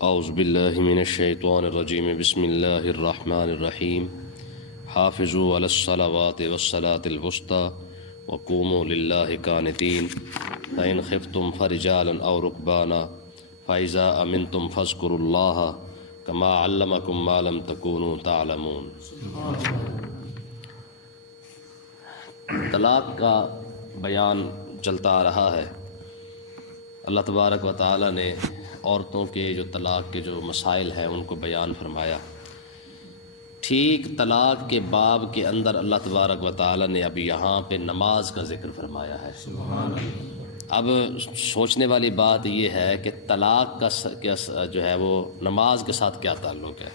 اعوذ باللہ من الشیطان الرجیم بسم اللہ الرحمن الرحیم حافظوا علی الصلوات والصلاة الوسطی وقوموا للہ قانتین فإن خفتم فرجالا او رکبانا فإذا امنتم فاذکروا اللہ کما علمکم ما لم تکونوا تعلمون۔ طلاق کا بیان چلتا آ رہا ہے۔ اللہ تبارک و تعالی نے عورتوں کے جو طلاق کے جو مسائل ہیں ان کو بیان فرمایا۔ ٹھیک طلاق کے باب کے اندر اللہ تبارک و تعالی نے اب یہاں پہ نماز کا ذکر فرمایا ہے۔ اب سوچنے والی بات یہ ہے کہ طلاق کا جو ہے وہ نماز کے ساتھ کیا تعلق ہے۔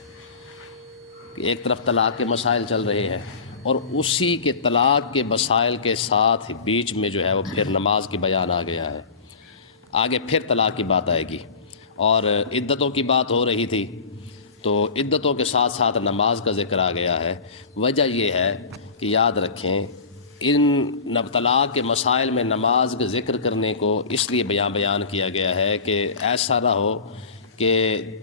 ایک طرف طلاق کے مسائل چل رہے ہیں اور اسی کے طلاق کے مسائل کے ساتھ بیچ میں جو ہے وہ پھر نماز کی بیان آ گیا ہے۔ آگے پھر طلاق کی بات آئے گی اور عدتوں کی بات ہو رہی تھی، تو عدتوں کے ساتھ ساتھ نماز کا ذکر آ گیا ہے۔ وجہ یہ ہے کہ یاد رکھیں ان طلاق کے مسائل میں نماز کا ذکر کرنے کو اس لیے بیان کیا گیا ہے کہ ایسا نہ ہو کہ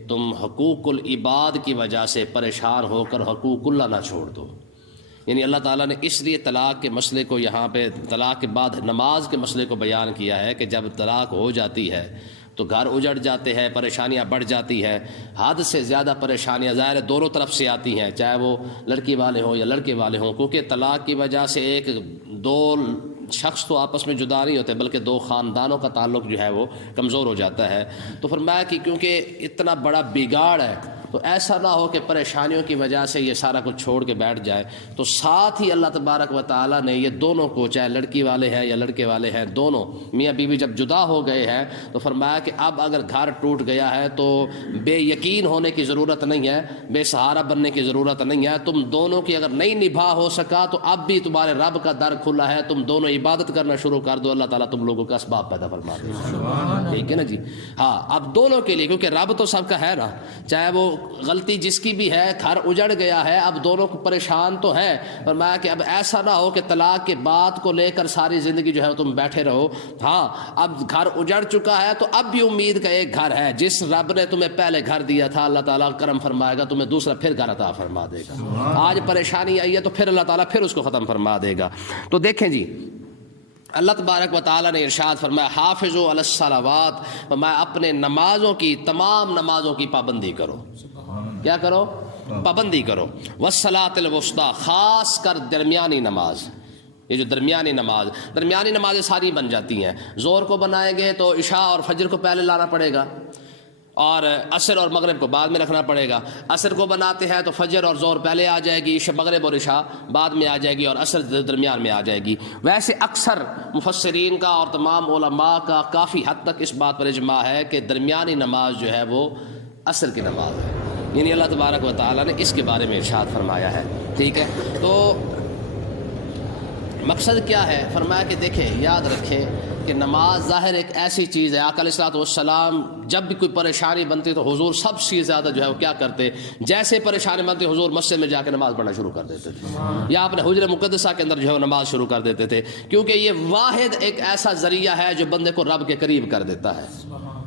تم حقوق العباد کی وجہ سے پریشان ہو کر حقوق اللہ نہ چھوڑ دو۔ یعنی اللہ تعالیٰ نے اس لیے طلاق کے مسئلے کو یہاں پہ طلاق کے بعد نماز کے مسئلے کو بیان کیا ہے کہ جب طلاق ہو جاتی ہے تو گھر اجڑ جاتے ہیں، پریشانیاں بڑھ جاتی ہیں، حد سے زیادہ پریشانیاں ظاہر دونوں طرف سے آتی ہیں، چاہے وہ لڑکی والے ہوں یا لڑکے والے ہوں، کیونکہ طلاق کی وجہ سے ایک دو شخص تو آپس میں جدا نہیں ہوتے بلکہ دو خاندانوں کا تعلق جو ہے وہ کمزور ہو جاتا ہے۔ تو فرمایا کہ کیونکہ اتنا بڑا بگاڑ ہے تو ایسا نہ ہو کہ پریشانیوں کی وجہ سے یہ سارا کچھ چھوڑ کے بیٹھ جائے، تو ساتھ ہی اللہ تبارک و تعالیٰ نے یہ دونوں کو، چاہے لڑکی والے ہیں یا لڑکے والے ہیں، دونوں میاں بیوی جب جدا ہو گئے ہیں تو فرمایا کہ اب اگر گھر ٹوٹ گیا ہے تو بے یقین ہونے کی ضرورت نہیں ہے، بے سہارا بننے کی ضرورت نہیں ہے۔ تم دونوں کی اگر نہیں نبھا ہو سکا تو اب بھی تمہارے رب کا در کھلا ہے، تم دونوں عبادت کرنا شروع کر دو، اللہ تعالیٰ تم لوگوں کا اسباب پیدا فرما دے گا۔ ٹھیک ہے نا جی؟ ہاں، اب دونوں کے لیے، کیونکہ رب تو سب کا ہے نا، چاہے وہ غلطی جس کی بھی ہے، گھر اجڑ گیا ہے، اب دونوں کو پریشان تو ہے۔ فرمایا کہ اب ایسا نہ ہو کہ طلاق کے بات کو لے کر ساری زندگی جو ہے تم بیٹھے رہو۔ ہاں، اب گھر اجڑ چکا ہے تو اب بھی امید کا ایک گھر ہے، جس رب نے تمہیں پہلے گھر دیا تھا اللہ تعالیٰ کرم فرمائے گا، تمہیں دوسرا پھر گھر عطا فرما دے گا۔ آج پریشانی آئی ہے تو پھر اللہ تعالیٰ پھر اس کو ختم فرما دے گا۔ تو دیکھیں جی، اللہ تبارک و تعالیٰ نے ارشاد فرمایا حافظوا علی الصلوات، فرمایا اپنے نمازوں کی، تمام نمازوں کی پابندی کرو۔ کیا کرو؟ پابندی کرو۔ والصلاۃ الوسطی، خاص کر درمیانی نماز۔ یہ جو درمیانی نمازیں ساری بن جاتی ہیں۔ زور کو بنائیں گے تو عشاء اور فجر کو پہلے لانا پڑے گا اور عصر اور مغرب کو بعد میں رکھنا پڑے گا۔ عصر کو بناتے ہیں تو فجر اور ظہر پہلے آ جائے گی، مغرب اور عشاء بعد میں آ جائے گی اور عصر درمیان میں آ جائے گی۔ ویسے اکثر مفسرین کا اور تمام علماء کا کافی حد تک اس بات پر اجماع ہے کہ درمیانی نماز جو ہے وہ عصر کی نماز ہے، یعنی اللہ تبارک و تعالیٰ نے اس کے بارے میں ارشاد فرمایا ہے۔ ٹھیک ہے، تو مقصد کیا ہے؟ فرمایا کہ دیکھیں، یاد رکھیں کہ نماز ظاہر ایک ایسی چیز ہے، آقا علیہ الصلوۃ والسلام جب بھی کوئی پریشانی بنتی تو حضور سب سے زیادہ جو ہے وہ کیا کرتے، جیسے پریشانی بنتی حضور مسجد میں جا کے نماز پڑھنا شروع کر دیتے تھے، یا اپنے حجر مقدسہ کے اندر جو ہے وہ نماز شروع کر دیتے تھے، کیونکہ یہ واحد ایک ایسا ذریعہ ہے جو بندے کو رب کے قریب کر دیتا ہے۔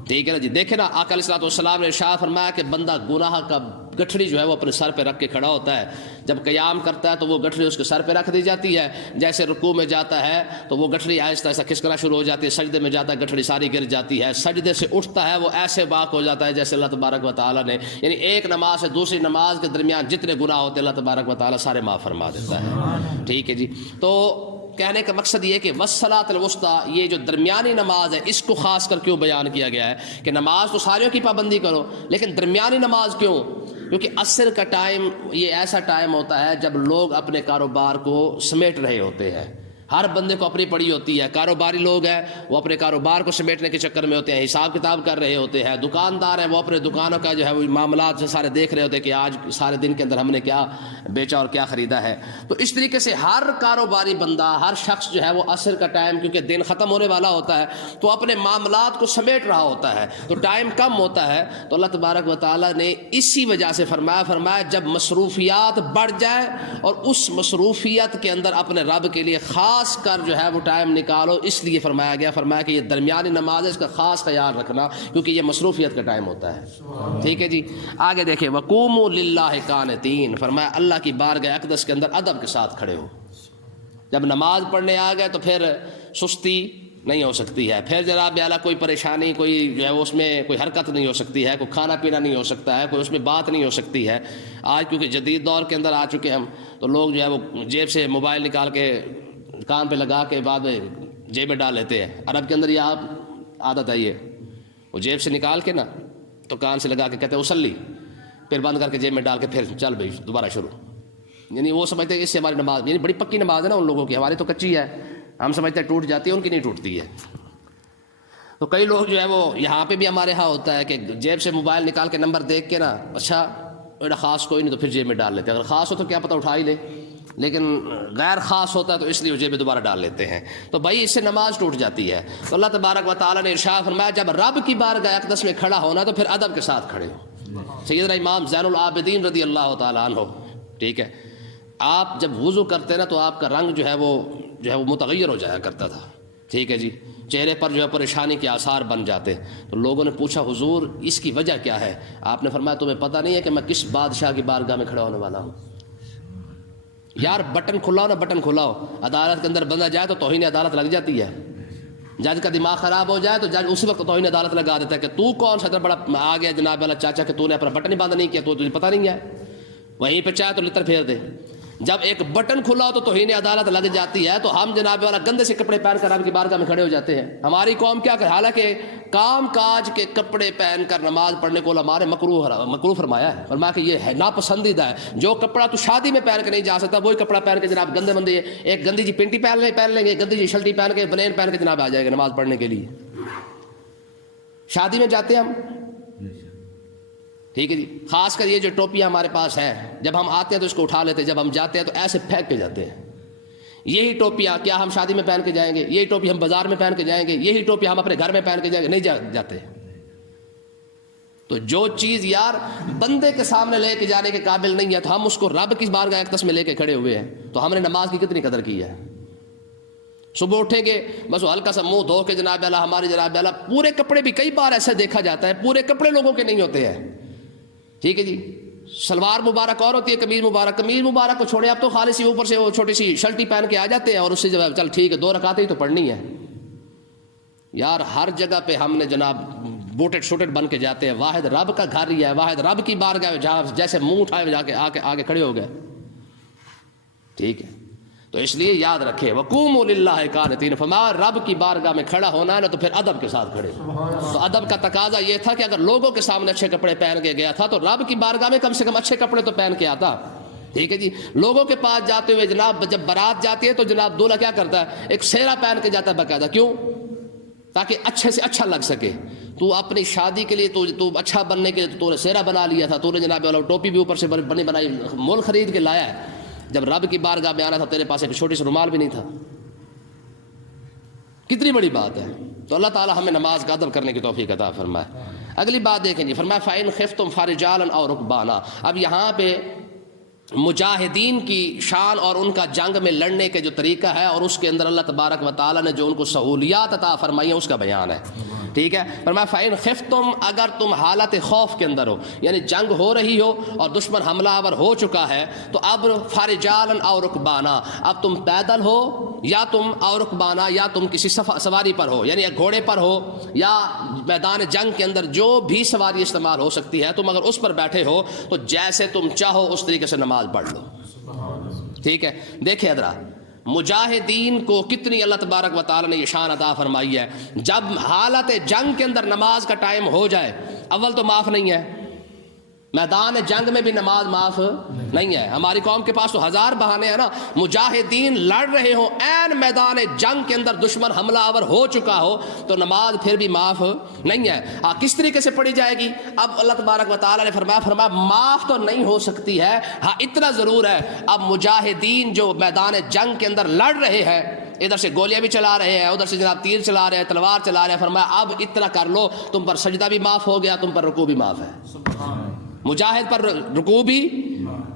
ٹھیک ہے نا جی؟ دیکھیں نا، آقا علیہ الصلوۃ والسلام نے ارشاد فرمایا کہ بندہ گناہ کا گٹھڑی جو ہے وہ اپنے سر پہ رکھ کے کھڑا ہوتا ہے، جب قیام کرتا ہے تو وہ گٹھڑی اس کے سر پہ رکھ دی جاتی ہے، جیسے رکوع میں جاتا ہے تو وہ گٹھڑی آہستہ آہستہ کھسکنا شروع ہو جاتی ہے، سجدے میں جاتا ہے گٹھڑی ساری گر جاتی ہے، سجدے سے اٹھتا ہے وہ ایسے واق ہو جاتا ہے جیسے اللہ تبارک و تعالیٰ نے، یعنی ایک نماز سے دوسری نماز کے درمیان جتنے گناہ ہوتے ہیں اللہ تبارک و تعالیٰ سارے معاف فرما دیتا ہے۔ ٹھیک ہے جی؟ تو کہنے کا مقصد یہ کہ والصلاۃ الوسطی، یہ جو درمیانی نماز ہے اس کو خاص کر کیوں بیان کیا گیا ہے کہ نماز تو ساریوں کی پابندی کرو، لیکن درمیانی نماز کیوں؟ کیونکہ عصر کا ٹائم یہ ایسا ٹائم ہوتا ہے جب لوگ اپنے کاروبار کو سمیٹ رہے ہوتے ہیں۔ ہر بندے کو اپنی پڑی ہوتی ہے، کاروباری لوگ ہیں وہ اپنے کاروبار کو سمیٹنے کے چکر میں ہوتے ہیں، حساب کتاب کر رہے ہوتے ہیں، دکاندار ہیں وہ اپنے دکانوں کا جو ہے وہ معاملات سے سارے دیکھ رہے ہوتے ہیں کہ آج سارے دن کے اندر ہم نے کیا بیچا اور کیا خریدا ہے۔ تو اس طریقے سے ہر کاروباری بندہ، ہر شخص جو ہے وہ عصر کا ٹائم، کیونکہ دن ختم ہونے والا ہوتا ہے تو اپنے معاملات کو سمیٹ رہا ہوتا ہے، تو ٹائم کم ہوتا ہے، تو اللہ تبارک و تعالیٰ نے اسی وجہ سے فرمایا جب مصروفیات بڑھ جائے اور اس مصروفیت کے اندر اپنے رب کے لیے خاص خاص کر جو ہے وہ ٹائم نکالو، اس لیے فرمایا گیا، فرمایا کہ یہ درمیانی نماز ہے، اس کا خاص خیال رکھنا کیونکہ یہ مصروفیت کا ٹائم ہوتا ہے۔ ٹھیک ہے جی، آگے دیکھیں وَقُومُوا لِلَّهِ قَانِتِينَ، فرمایا اللہ کی بارگاہ اقدس کے اندر ادب کے ساتھ کھڑے ہو۔ جب نماز پڑھنے آ گئے تو پھر سستی نہیں ہو سکتی ہے، پھر جناب اعلیٰ کوئی پریشانی، کوئی جو ہے اس میں کوئی حرکت نہیں ہو سکتی ہے، کوئی کھانا پینا نہیں ہو سکتا ہے، کوئی اس میں بات نہیں ہو سکتی ہے۔ آج کیونکہ جدید دور کے اندر آ چکے ہم، تو لوگ جو ہے وہ جیب سے موبائل نکال کے کان پہ لگا کے بعد میں جیب میں ڈال لیتے ہیں۔ عرب کے اندر یہ آپ عادت ہے، یہ وہ جیب سے نکال کے نا تو کان سے لگا کے کہتے ہیں اسلی، پھر بند کر کے جیب میں ڈال کے پھر چل بھائی دوبارہ شروع۔ یعنی وہ سمجھتے ہیں اس سے ہماری نماز، یعنی بڑی پکی نماز ہے نا ان لوگوں کی، ہماری تو کچی ہے، ہم سمجھتے ہیں ٹوٹ جاتی ہے، ان کی نہیں ٹوٹتی ہے۔ تو کئی لوگ جو ہے وہ یہاں پہ بھی ہمارے ہاں ہوتا ہے کہ جیب سے موبائل نکال کے نمبر دیکھ کے نا، اچھا خاص کوئی نہیں تو پھر جیب میں ڈال لیتے ہیں، اگر خاص ہو تو کیا پتہ اٹھا ہی لے، لیکن غیر خاص ہوتا ہے تو اس لیے وہ جیب میں دوبارہ ڈال لیتے ہیں، تو بھائی اس سے نماز ٹوٹ جاتی ہے۔ تو اللہ تبارک و تعالیٰ نے ارشاد فرمایا جب رب کی بارگاہ اقدس میں کھڑا ہونا تو پھر ادب کے ساتھ کھڑے ہو۔ سیدنا امام زین العابدین رضی اللہ تعالیٰ عنہ، ٹھیک ہے، آپ جب وضو کرتے نا تو آپ کا رنگ جو ہے وہ متغیر ہو جایا کرتا تھا، ٹھیک ہے جی، چہرے پر جو ہے پریشانی کے آثار بن جاتے۔ تو لوگوں نے پوچھا حضور اس کی وجہ کیا ہے؟ آپ نے فرمایا تمہیں پتہ نہیں ہے کہ میں کس بادشاہ کی بارگاہ میں کھڑا ہونے والا ہوں؟ یار بٹن کھلاؤ نا، بٹن کھلاؤ، عدالت کے اندر بندہ جائے تو توہین عدالت لگ جاتی ہے، جج کا دماغ خراب ہو جائے تو جج اسی وقت توہین عدالت لگا دیتا ہے کہ تو کون سا بڑا آ گیا جناب والا چاچا کہ تو نے اپنا بٹن ہی بند نہیں کیا، تو تجھے پتہ نہیں ہے، وہیں پہ چاہے تو لتر پھیر دے۔ جب ایک بٹن کھلا ہو تو توہین عدالت لگ جاتی ہے، تو ہم جناب والا گندے سے کپڑے پہن کر رب کی بارگاہ میں کھڑے ہو جاتے ہیں۔ ہماری قوم کیا کرے، حالانکہ کام کاج کے کپڑے پہن کر نماز پڑھنے کو ہمارے مکروہ فرمایا ہے، فرمایا کہ یہ ہے ناپسندیدہ ہے۔ جو کپڑا تو شادی میں پہن کے نہیں جا سکتا وہی کپڑا پہن کے جناب گندے بندے ایک گندی جی پینٹی پہن لیں گے، گندی جی شلٹی پہن کے بنین پہن کے جناب آ جائے گا نماز پڑھنے کے لیے۔ شادی میں جاتے ہیں ہم، ٹھیک ہے جی، خاص کر یہ جو ٹوپیاں ہمارے پاس ہیں، جب ہم آتے ہیں تو اس کو اٹھا لیتے ہیں، جب ہم جاتے ہیں تو ایسے پھینک کے جاتے ہیں۔ یہی ٹوپیاں کیا ہم شادی میں پہن کے جائیں گے؟ یہی ٹوپی ہم بازار میں پہن کے جائیں گے؟ یہی ٹوپی ہم اپنے گھر میں پہن کے جائیں گے؟ نہیں جاتے۔ تو جو چیز یار بندے کے سامنے لے کے جانے کے قابل نہیں ہے تو ہم اس کو رب کی بارگاہ اقدس میں لے کے کھڑے ہوئے ہیں، تو ہم نے نماز کی کتنی قدر کی ہے۔ صبح اٹھیں گے بس وہ ہلکا سا منہ دھو کے جناب اللہ ہماری جناب اللہ، پورے کپڑے بھی کئی بار ایسا دیکھا جاتا ہے پورے کپڑے لوگوں کے نہیں ہوتے ہیں، ٹھیک ہے جی، سلوار مبارک اور ہوتی ہے، قمیض مبارک کو چھوڑے، اب تو خالی سی اوپر سے وہ چھوٹی سی شرٹی پہن کے آ جاتے ہیں اور اس سے جب چل ٹھیک ہے 2 رکعتیں ہی تو پڑھنی ہے۔ یار ہر جگہ پہ ہم نے جناب بوٹڈ شوٹڈ بن کے جاتے ہیں، واحد رب کا گھر ہی ہے، واحد رب کی بارگاہ جہاں جیسے منہ اٹھائے جا کے آگے کھڑے ہو گئے، ٹھیک ہے۔ تو اس لیے یاد رکھے وقوموا للہ قانتین، فرمایا رب کی بارگاہ میں کھڑا ہونا ہے نا تو پھر ادب کے ساتھ کھڑے۔ تو ادب کا تقاضا یہ تھا کہ اگر لوگوں کے سامنے اچھے کپڑے پہن کے گیا تھا تو رب کی بارگاہ میں کم سے کم اچھے کپڑے تو پہن کے آتا، ٹھیک ہے جی۔ لوگوں کے پاس جاتے ہوئے جناب جب بارات جاتی ہے تو جناب دولہا کیا کرتا ہے، ایک سہرا پہن کے جاتا ہے باقاعدہ، کیوں؟ تاکہ اچھے سے اچھا لگ سکے۔ تو اپنی شادی کے لیے تو اچھا بننے کے لیے تو نے سہرا بنا لیا تھا، تو نے جناب والا ٹوپی بھی اوپر سے بنائی مول خرید کے لایا ہے، جب رب کی بارگاہ میں آنا تھا تیرے پاس ایک چھوٹی سی رومال بھی نہیں تھا، کتنی بڑی بات ہے۔ تو اللہ تعالی ہمیں نماز کا ادب کرنے کی توفیق عطا فرمائے۔ اگلی بات دیکھیں جی، فرمایا فَإِنْ خِفْتُمْ فَرِجَالًا أَوْ رُكْبَانًا۔ اب یہاں پہ مجاہدین کی شان اور ان کا جنگ میں لڑنے کے جو طریقہ ہے اور اس کے اندر اللہ تبارک و تعالیٰ نے جو ان کو سہولیات عطا فرمائی ہیں اس کا بیان ہے، ٹھیک ہے۔ فرمایا فَإِنْ خِفْتُمْ، اگر تم حالت خوف کے اندر ہو، یعنی جنگ ہو رہی ہو اور دشمن حملہ آور ہو چکا ہے، تو اب فَرِجَالًا أَوْ رُكْبَانًا، اب تم پیدل ہو یا تم أَوْ رُكْبَانًا، یا تم کسی سواری پر ہو، یعنی گھوڑے پر ہو یا میدان جنگ کے اندر جو بھی سواری استعمال ہو سکتی ہے، تم اگر اس پر بیٹھے ہو تو جیسے تم چاہو اس طریقے سے نماز پڑھ لو، ٹھیک ہے۔ دیکھیں حضرات مجاہدین کو کتنی اللہ تبارک و تعالی نے یہ شان عطا فرمائی ہے، جب حالت جنگ کے اندر نماز کا ٹائم ہو جائے، اول تو معاف نہیں ہے، میدان جنگ میں بھی نماز معاف نہیں ہے۔ ہماری قوم کے پاس تو 1000 بہانے ہیں نا، مجاہدین لڑ رہے ہوں عین میدان جنگ کے اندر دشمن حملہ آور ہو چکا ہو تو نماز پھر بھی معاف نہیں ہے۔ کس طریقے سے پڑھی جائے گی؟ اب اللہ تبارک و تعالیٰ نے فرمایا معاف تو نہیں ہو سکتی ہے، ہاں اتنا ضرور ہے، اب مجاہدین جو میدان جنگ کے اندر لڑ رہے ہیں، ادھر سے گولیاں بھی چلا رہے ہیں، ادھر سے جناب تیر چلا رہے ہیں، تلوار چلا رہے ہیں، فرمایا اب اتنا کر لو، تم پر سجدہ بھی معاف ہو گیا، تم پر رکوع بھی معاف ہے۔ مجاہد پر رکوع بھی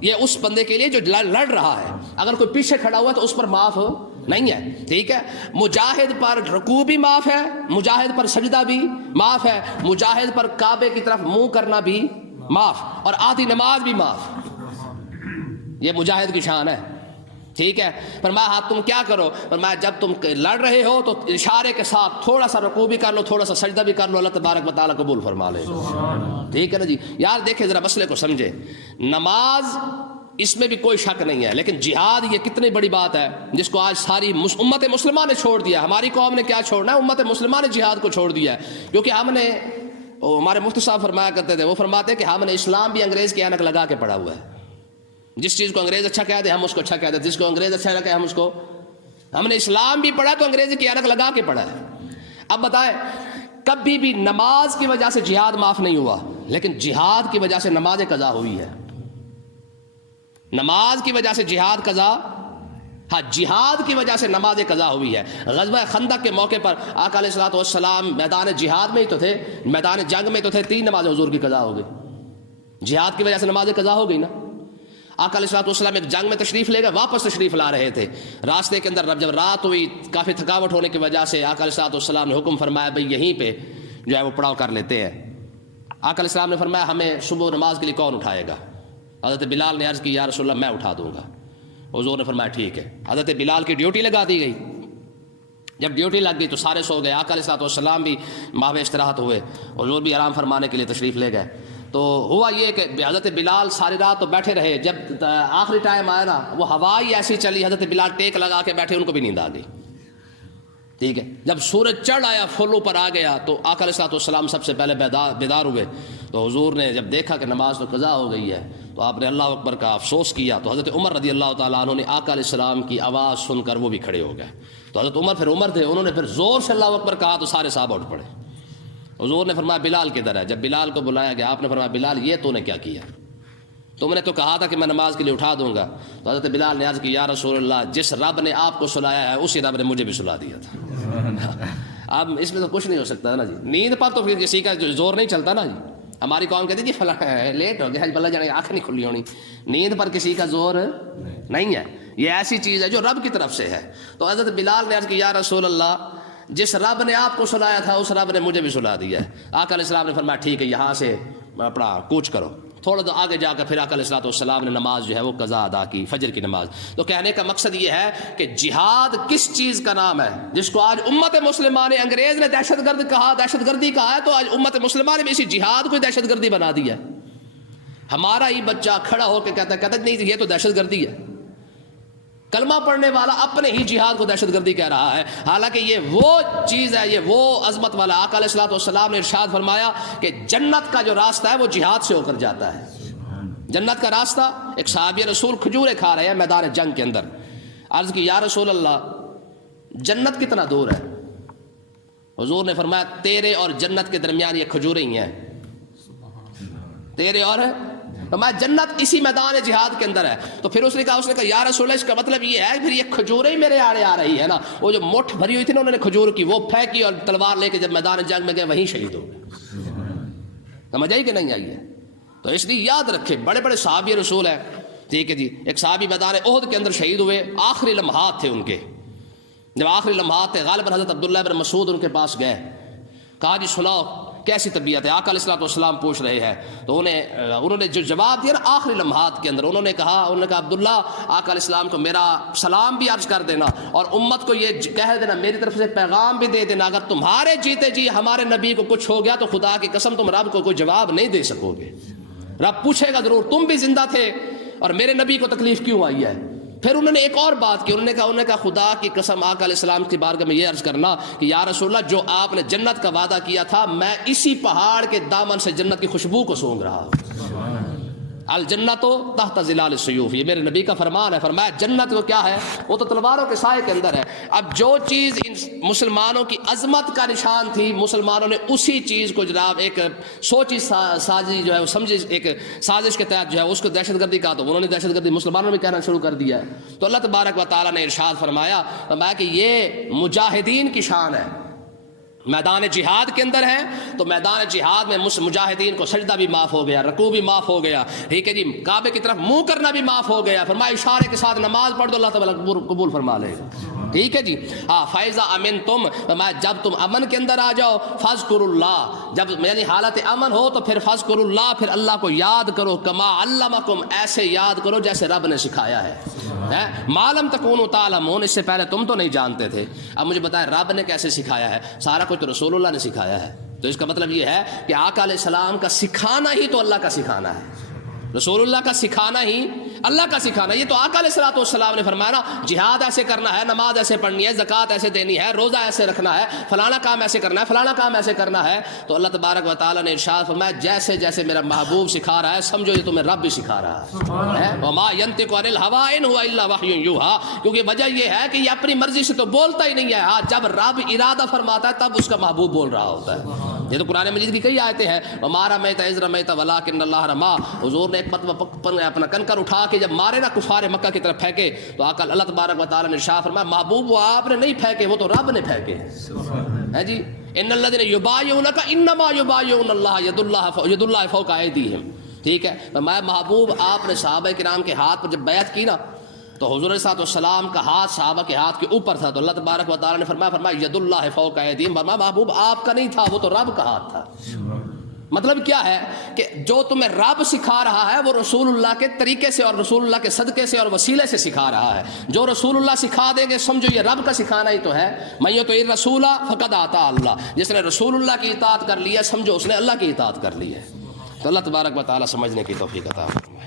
یہ اس بندے کے لیے جو لڑ رہا ہے، اگر کوئی پیچھے کھڑا ہوا تو اس پر معاف نہیں ہے، ٹھیک ہے. مجاہد پر رکوع بھی معاف ہے، مجاہد پر سجدہ بھی معاف ہے، مجاہد پر کعبے کی طرف منہ کرنا بھی معاف، اور آدھی نماز بھی معاف. یہ مجاہد کی شان ہے، ٹھیک ہے. فرمایا ہاں تم کیا کرو، فرمایا جب تم لڑ رہے ہو تو اشارے کے ساتھ تھوڑا سا رکوع بھی کر لو، تھوڑا سا سجدہ بھی کر لو، اللہ تبارک و تعالیٰ قبول فرما لے گا. ٹھیک ہے نا جی. یار دیکھیں ذرا مسئلے کو سمجھے. نماز اس میں بھی کوئی شک نہیں ہے، لیکن جہاد یہ کتنی بڑی بات ہے جس کو آج ساری امت مسلمہ نے چھوڑ دیا. ہماری قوم نے کیا چھوڑنا ہے، امت مسلمہ نے جہاد کو چھوڑ دیا ہے. کیونکہ ہم نے، ہمارے مفتی صاحب فرمایا کرتے تھے، وہ فرماتے کہ ہم نے اسلام بھی انگریز کی عینک لگا کے پڑھا ہوا ہے. جس چیز کو انگریز اچھا کہہ دے ہم اس کو اچھا کہہ دیں، جس کو انگریز اچھا لگے ہم اس کو. ہم نے اسلام بھی پڑھا تو انگریزی کی عینک لگا کے پڑھا ہے. اب بتائیں، کبھی بھی نماز کی وجہ سے جہاد معاف نہیں ہوا، لیکن جہاد کی وجہ سے نماز قضا ہوئی ہے. نماز کی وجہ سے جہاد قضا، ہاں جہاد کی وجہ سے نماز قضا ہوئی ہے. غزوہ خندق کے موقع پر آقا علیہ الصلوۃ والسلام میدان جہاد میں ہی تو تھے، میدان جنگ میں تو تھے، 3 نمازیں حضور کی قضا ہو گئی. جہاد کی وجہ سے نماز قضا ہو گئی نا. آقا علیہ الصلوۃ والسلام ایک جنگ میں تشریف لے گئے، واپس تشریف لا رہے تھے، راستے کے اندر جب رات ہوئی کافی تھکاوٹ ہونے کی وجہ سے آقا علیہ الصلوۃ والسلام نے حکم فرمایا بھئی یہیں پہ جو ہے وہ پڑاؤ کر لیتے ہیں. آقا علیہ السلام نے فرمایا ہمیں صبح نماز کے لیے کون اٹھائے گا؟ حضرت بلال نے عرض کی یا رسول اللہ میں اٹھا دوں گا. حضور نے فرمایا ٹھیک ہے. حضرت بلال کی ڈیوٹی لگا دی گئی. جب ڈیوٹی لگ گئی تو سارے سو گئے. آقا علیہ الصلوۃ والسلام بھی ماہ استراحت ہوئے، حضور بھی آرام فرمانے کے لیے تشریف لے گئے. تو ہوا یہ کہ حضرت بلال ساری رات تو بیٹھے رہے. جب آخری ٹائم آیا نا، وہ ہوا ہی ایسی چلی، حضرت بلال ٹیک لگا کے بیٹھے، ان کو بھی نیند آ گئی. ٹھیک ہے. جب سورج چڑھ آیا، فل اوپر آ گیا، تو آقا علیہ الصلوۃ والسلام سب سے پہلے بیدار ہوئے. تو حضور نے جب دیکھا کہ نماز تو قضا ہو گئی ہے تو آپ نے اللہ اکبر کا افسوس کیا. تو حضرت عمر رضی اللہ تعالیٰ عنہ نے آقا علیہ السلام کی آواز سن کر وہ بھی کھڑے ہو گئے. تو حضرت عمر تھے، انہوں نے پھر زور سے اللہ اکبر کہا تو سارے صحابہ اٹھ پڑے. حضور نے فرمایا بلال کدھر ہے؟ جب بلال کو بلایا گیا آپ نے فرمایا بلال یہ تو نے کیا کیا؟ تم نے تو کہا تھا کہ میں نماز کے لیے اٹھا دوں گا. تو حضرت بلال نے عرض کی یا رسول اللہ جس رب نے آپ کو سلایا ہے اسی رب نے مجھے بھی سلا دیا تھا. اب اس میں تو کچھ نہیں ہو سکتا نا جی. نیند پر تو پھر کسی کا زور نہیں چلتا نا جی. ہماری قوم کہتی جی فلاں لیٹ ہو گیا، بلا جانے آنکھ نہیں کھلی ہونی. نیند پر کسی کا زور نہیں ہے، یہ ایسی چیز ہے جو رب کی طرف سے ہے. تو حضرت بلال نے عرض کی یا رسول اللہ جس رب نے آپ کو سلایا تھا اس رب نے مجھے بھی سلا دیا ہے. آقا علیہ السلام نے فرمایا ٹھیک ہے یہاں سے اپنا کوچ کرو. تھوڑا تو آگے جا کر پھر آقا علیہ الصلوۃ والسلام نے نماز جو ہے وہ قضا ادا کی، فجر کی نماز. تو کہنے کا مقصد یہ ہے کہ جہاد کس چیز کا نام ہے جس کو آج امت مسلمہ نے، انگریز نے دہشت گرد کہا، دہشت گردی کہا ہے، تو آج امت مسلمہ نے بھی اسی جہاد کو دہشت گردی بنا دیا ہے. ہمارا ہی بچہ کھڑا ہو کے کہتا نہیں یہ تو دہشت گردی ہے. کلمہ پڑھنے والا اپنے ہی جہاد کو دہشت گردی کہہ رہا ہے، حالانکہ یہ وہ چیز ہے، یہ وہ عظمت والا. آقا علیہ الصلوۃ والسلام نے ارشاد فرمایا کہ جنت کا جو راستہ ہے وہ جہاد سے ہو کر جاتا ہے. جنت کا راستہ، ایک صحابی رسول کھجوریں کھا رہے ہیں میدان جنگ کے اندر. عرض کی یا رسول اللہ جنت کتنا دور ہے؟ حضور نے فرمایا تیرے اور جنت کے درمیان یہ کھجوریں ہی ہیں. تیرے اور میں جنت اسی میدان جہاد کے اندر ہے. تو پھر اس نے کہا یا رسول اللہ اس کا مطلب یہ ہے پھر یہ کھجوریں ہی میرے آڑے آ رہی ہے نا. وہ جو مٹھ بھری ہوئی تھی نا انہوں نے کھجور کی، وہ پھینکی اور تلوار لے کے جب میدان جنگ میں گئے وہیں شہید ہو گئے. سمجھ آئی کہ نہیں آئی ہے؟ تو اس لیے یاد رکھے بڑے بڑے صحابی رسول ہیں. ٹھیک ہے جی. ایک صحابی میدان احد کے اندر شہید ہوئے، آخری لمحات تھے ان کے. جب آخری لمحات تھے غالباً حضرت عبداللہ بن مسعود ان کے پاس گئے، کہا جی سناؤ کیسی طبیعت ہے؟ آقا علیہ الصلوۃ والسلام پوچھ رہے ہیں. تو انہوں نے جو جواب دیا نا آخری لمحات کے اندر، انہوں نے کہا عبداللہ آقا علیہ السلام کو میرا سلام بھی عرض کر دینا اور امت کو یہ کہہ دینا، میری طرف سے پیغام بھی دے دینا، اگر تمہارے جیتے جی ہمارے نبی کو کچھ ہو گیا تو خدا کی قسم تم رب کو کوئی جواب نہیں دے سکو گے. رب پوچھے گا ضرور تم بھی زندہ تھے اور میرے نبی کو تکلیف کیوں آئی ہے. پھر انہوں نے ایک اور بات کی، انہوں نے کہا خدا کی قسم آقا علیہ السلام کی بارگاہ میں یہ عرض کرنا کہ یا رسول اللہ جو آپ نے جنت کا وعدہ کیا تھا میں اسی پہاڑ کے دامن سے جنت کی خوشبو کو سونگھ رہا ہوں. الجنت تحت ظلال السیوف، یہ میرے نبی کا فرمان ہے. فرمایا جنت کو کیا ہے؟ وہ تو تلواروں کے سائے کے اندر ہے. اب جو چیز ان مسلمانوں کی عظمت کا نشان تھی، مسلمانوں نے اسی چیز کو جناب ایک سوچی سازی جو ہے وہ سمجھی ایک سازش کے تحت جو ہے اس کو دہشت گردی کہا، تو انہوں نے دہشت گردی مسلمانوں نے کہنا شروع کر دیا ہے. تو اللہ تبارک و تعالیٰ نے ارشاد فرمایا کہ یہ مجاہدین کی شان ہے. میدان جہاد کے اندر ہے تو میدان جہاد میں مجاہدین کو سجدہ بھی معاف ہو گیا، رکوع بھی معاف ہو گیا. ٹھیک ہے جی. کعبے کی طرف منہ کرنا بھی معاف ہو گیا. فرمایا اشارے کے ساتھ نماز پڑھ دو اللہ تعالیٰ قبول فرما لے گا. ٹھیک ہے جی. ہاں فیضا امن تم، جب تم امن کے اندر آ جاؤ، فذکر اللہ، جب یعنی حالت امن ہو تو پھر فذکر اللہ، پھر اللہ کو یاد کرو، کما علمکم، ایسے یاد کرو جیسے رب نے سکھایا ہے. ما لم تکونوا تعلمون، اس سے پہلے تم تو نہیں جانتے تھے. اب مجھے بتائیں رب نے کیسے سکھایا ہے؟ سارا کچھ تو رسول اللہ نے سکھایا ہے. تو اس کا مطلب یہ ہے کہ آقا علیہ السلام کا سکھانا ہی تو اللہ کا سکھانا ہے. رسول اللہ کا سکھانا ہی اللہ کا سکھانا. یہ تو آقا علیہ السلام نے فرمایا نا، جہاد ایسے کرنا ہے، نماز ایسے پڑھنی ہے، زکوٰۃ ایسے دینی ہے، روزہ ایسے رکھنا ہے، فلانا کام ایسے کرنا ہے، فلانا کام ایسے کرنا ہے. تو اللہ تبارک و تعالیٰ نے ارشاد فرمایا جیسے جیسے میرا محبوب سکھا رہا ہے سمجھو یہ تمہیں رب بھی سکھا رہا ہے. وما ينطق عن الهوى ان هو الا وحی یوحى، کیونکہ وجہ یہ ہے کہ یہ اپنی مرضی سے تو بولتا ہی نہیں ہے. ہاں جب رب ارادہ فرماتا ہے تب اس کا محبوب بول رہا ہوتا ہے. یہ تو قرآن مجید کی کئی آیتیں ہیں. وما رمیت اذ رمیت ولکن اللہ رمی. حضور نے ایک مرتبہ اپنا کنکر اٹھا کے جب مارے نا کفار مکہ کی طرف پھینکے تو آقا اللہ تبارک و تعالیٰ نے ارشاد فرمایا محبوب وہ آپ نے نہیں پھینکے، وہ تو رب نے پھینکے ہے جی. ان الذین یبایعونک انما یبایعون اللہ ید اللہ فوق ایدیہم. ٹھیک ہے، میں محبوب آپ نے صحابہ کرام کے ہاتھ پر جب بیعت کی نا تو حضور علیہ السلام کا ہاتھ صحابہ کے ہاتھ کے اوپر تھا. تو اللہ تبارک و تعالیٰ نے فرمایا ید اللہ فوق ایدیہم، فرمایا محبوب آپ کا نہیں تھا، وہ تو رب کا ہاتھ تھا. مطلب کیا ہے کہ جو تمہیں رب سکھا رہا ہے وہ رسول اللہ کے طریقے سے اور رسول اللہ کے صدقے سے اور وسیلے سے سکھا رہا ہے. جو رسول اللہ سکھا دیں گے سمجھو یہ رب کا سکھانا ہی تو ہے. من یطع الرسول فقد اطاع اللہ، جس نے رسول اللہ کی اطاعت کر لی ہے سمجھو اس نے اللہ کی اطاعت کر لی ہے. تو اللہ تبارک و تعالیٰ سمجھنے کی توفیق عطا فرمائے.